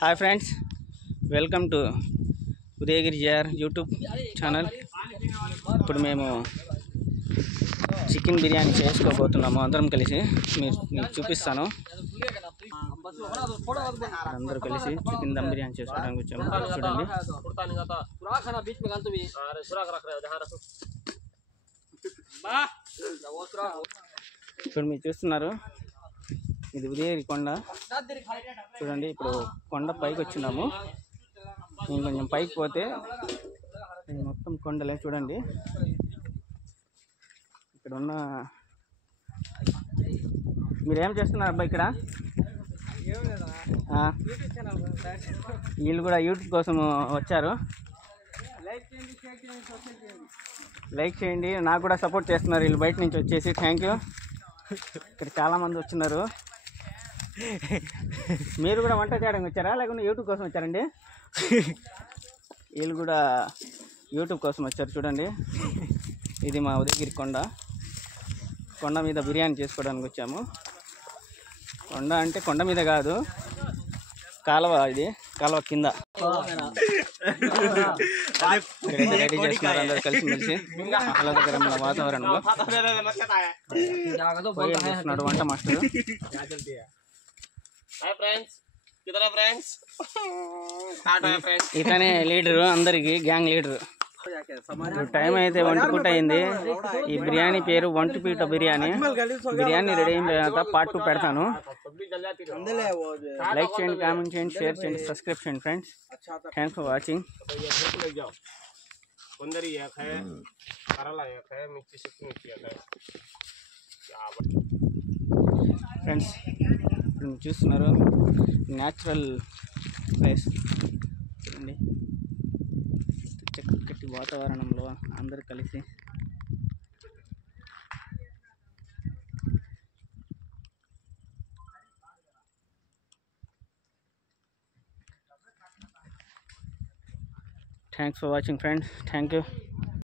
Hi friends, welcome to Udayagiri JR YouTube channel. ఇప్పుడు మేము chicken biryani చేసుకోబోతున్నాము. అందరం కలిసి మీకు చూపిస్తాను. అందరూ కలిసి చికెన్ దమ్ బిర్యానీ చేసుకోవడానికి వచ్చాము. చూడండి, ఇప్పుడు మీరు చూస్తున్నారు, ఇది ఉదయగిరి కొండ. చూడండి, ఇప్పుడు కొండ పైకి వచ్చినాము. ఇంకొంచెం పైకి పోతే మొత్తం కొండలే. చూడండి, ఇక్కడ ఉన్న మీరేం చేస్తున్నారు అబ్బా ఇక్కడ? వీళ్ళు కూడా యూట్యూబ్ కోసం వచ్చారు. లైక్ చేయండి, నాకు కూడా సపోర్ట్ చేస్తున్నారు వీళ్ళు బయట నుంచి వచ్చేసి. Thank you. ఇక్కడ చాలామంది వచ్చినారు. మీరు కూడా వంట చేయడానికి వచ్చారా లేకుంటే యూట్యూబ్ కోసం వచ్చారండి? వీళ్ళు కూడా యూట్యూబ్ కోసం వచ్చారు. చూడండి, ఇది మా ఉదయగిరి కొండ. కొండ మీద బిర్యానీ చేసుకోవడానికి వచ్చాము. కొండ అంటే కొండ మీద కాదు, కాలువ. ఇది కాలువ కింద రెడీ చేస్తున్నారు అందరు కలిసిమెలిసి ఆహ్లాదకరమైన వాతావరణంలో. చేస్తున్నాడు వంట మాస్టర్. ఇతనే లీడరు, అందరికి గ్యాంగ్ లీడరు. టైం అయితే 1 పూట అయింది. ఈ బిర్యానీ పేరు 1 పూట బిర్యానీ. బిర్యానీ రెడీ అయిన తర్వాత పార్ట్ 2 పెడతాను. లైక్ చేయండి, కామెంట్ చేయండి, షేర్ చేయండి, సబ్స్క్రైబ్ చేయండి friends. Thanks for watching. Friends, ఇప్పుడు చూస్తున్నారు న్యాచురల్ ప్లేస్. చూడండి, చక్కటి వాతావరణంలో అందరు కలిసి thanks for watching friends. Thank you.